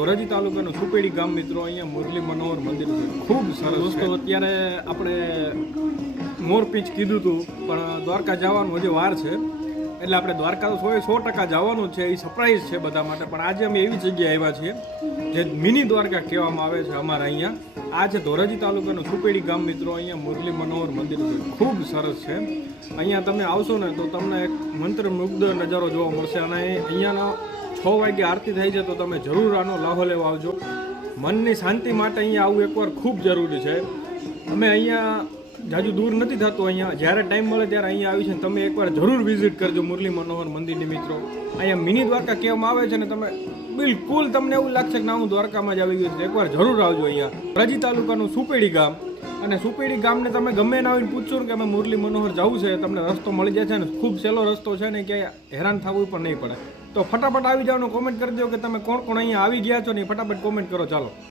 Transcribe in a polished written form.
ધોરાજી તાલુકાનું સુપેડી ગામ મિત્રો, અહીંયા મુરલી મનોહર મંદિર છે, ખૂબ સરસ દોસ્તો. અત્યારે આપણે મોરપીંચ કીધું હતું, પણ દ્વારકા જવાનું હજી વાર છે, એટલે આપણે દ્વારકા તો 100% જવાનું છે. એ સરપ્રાઈઝ છે બધા માટે. પણ આજે અમે એવી જગ્યાએ આવ્યા છીએ જે મિની દ્વારકા કહેવામાં આવે છે અમારા અહીંયા. આ છે ધોરાજી તાલુકાનું સુપેડી ગામ મિત્રો, અહીંયા મુરલી મનોહર મંદિર છે, ખૂબ સરસ છે. અહીંયા તમે આવશો ને તો તમને એક મંત્રમુગ્ધ નજારો જોવા મળશે. અને અહીંયાનો 6 વાગે આરતી થઈ છે, તો તમે જરૂર આનો લાહો લેવા આવજો. મનની શાંતિ માટે અહીંયા આવવું એકવાર ખૂબ જરૂરી છે. અમે અહીંયા જાજુ દૂર નથી થતું, અહીંયા જ્યારે ટાઈમ મળે ત્યારે અહીંયા આવી છે. તમે એકવાર જરૂર વિઝિટ કરજો મુરલી મનોહર મંદિરની મિત્રો. અહીંયા મિની દ્વારકા કહેવામાં આવે છે ને, તમે બિલકુલ તમને એવું લાગશે કે ના હું દ્વારકામાં જ આવી ગયું છે. એકવાર જરૂર આવજો અહીંયા ધોરાજી તાલુકાનું સુપેડી ગામ. અને સુપેડી ગામને તમે ગમે એને આવીને પૂછશો ને કે અમે મુરલી મનોહર જવું છે, તમને રસ્તો મળી જાય છે ને. ખૂબ સહેલો રસ્તો છે ને, ક્યાંય હેરાન થવું પણ નહીં પડે. તો ફટાફટ આવી જાઓ, કોમેન્ટ કરી દો કે તમે કોણ કોણ અહીંયા આવી ગયા છો ને, ફટાફટ કોમેન્ટ કરો. ચાલો.